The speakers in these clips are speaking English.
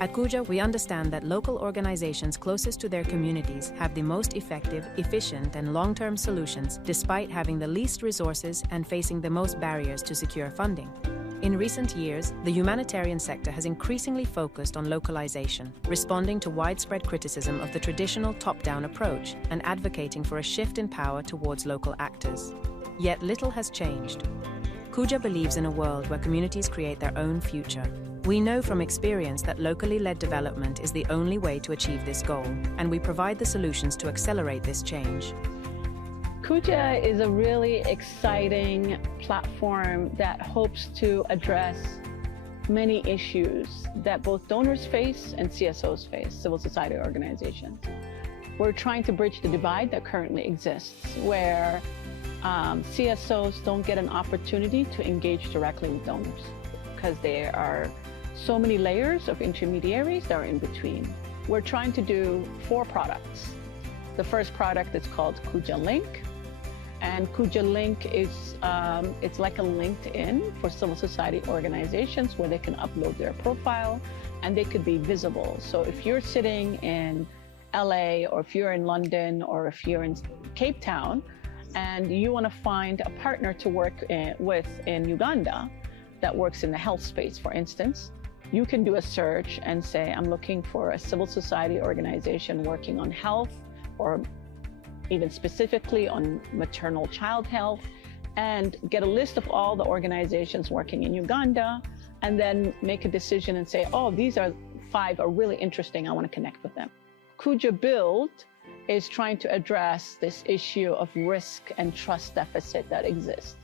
At Kuja, we understand that local organizations closest to their communities have the most effective, efficient, and long-term solutions, despite having the least resources and facing the most barriers to secure funding. In recent years, the humanitarian sector has increasingly focused on localization, responding to widespread criticism of the traditional top-down approach and advocating for a shift in power towards local actors. Yet little has changed. Kuja believes in a world where communities create their own future. We know from experience that locally led development is the only way to achieve this goal, and we provide the solutions to accelerate this change. Kuja is a really exciting platform that hopes to address many issues that both donors face and CSOs face, civil society organizations. We're trying to bridge the divide that currently exists, where CSOs don't get an opportunity to engage directly with donors because there are so many layers of intermediaries that are in between. We're trying to do 4 products. The first product is called Kuja Link. And Kuja Link is it's like a LinkedIn for civil society organizations where they can upload their profile and they could be visible. So if you're sitting in LA, or if you're in London, or if you're in Cape Town, and you want to find a partner to work with in Uganda that works in the health space, for instance, you can do a search and say, I'm looking for a civil society organization working on health, or even specifically on maternal child health, and get a list of all the organizations working in Uganda, and then make a decision and say, oh, these 5 are really interesting, I want to connect with them. Kuja Build is trying to address this issue of risk and trust deficit that exists,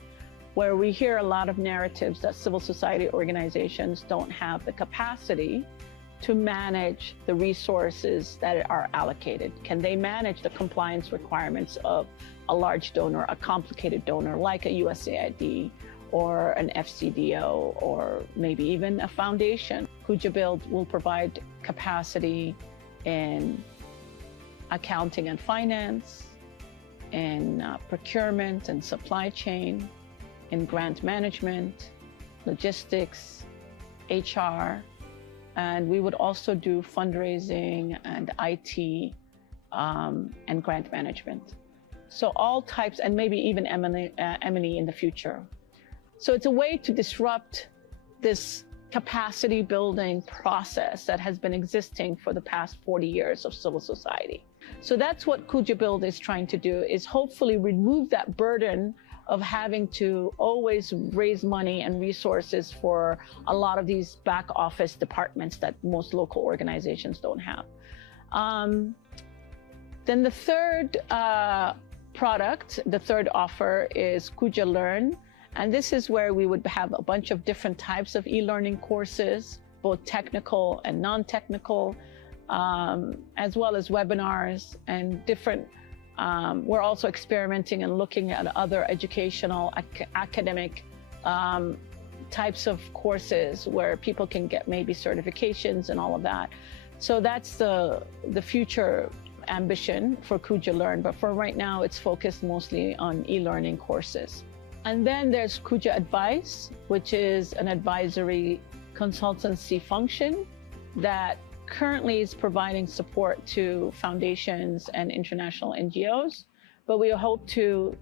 where we hear a lot of narratives that civil society organizations don't have the capacity to manage the resources that are allocated. Can they manage the compliance requirements of a large donor, a complicated donor like a USAID or an FCDO, or maybe even a foundation? Kuja Build will provide capacity in accounting and finance, in procurement and supply chain, in grant management, logistics, HR, and we would also do fundraising and IT and grant management. So all types, and maybe even M&E in the future. So it's a way to disrupt this capacity building process that has been existing for the past 40 years of civil society. So that's what Kuja Build is trying to do, is hopefully remove that burden of having to always raise money and resources for a lot of these back office departments that most local organizations don't have. Then the third product, the third offer, is Kuja Learn. And this is where we would have a bunch of different types of e-learning courses, both technical and non-technical, as well as webinars and different. We're also experimenting and looking at other educational, academic types of courses where people can get maybe certifications and all of that. So that's the future ambition for Kuja Learn, but for right now, it's focused mostly on e-learning courses. And then there's Kuja Advice, which is an advisory consultancy function that currently is providing support to foundations and international NGOs, but we hope to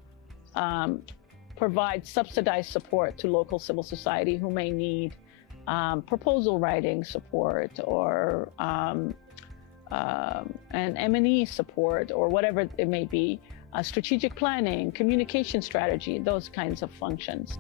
provide subsidized support to local civil society who may need proposal writing support, or an M&E support, or whatever it may be, strategic planning, communication strategy, those kinds of functions.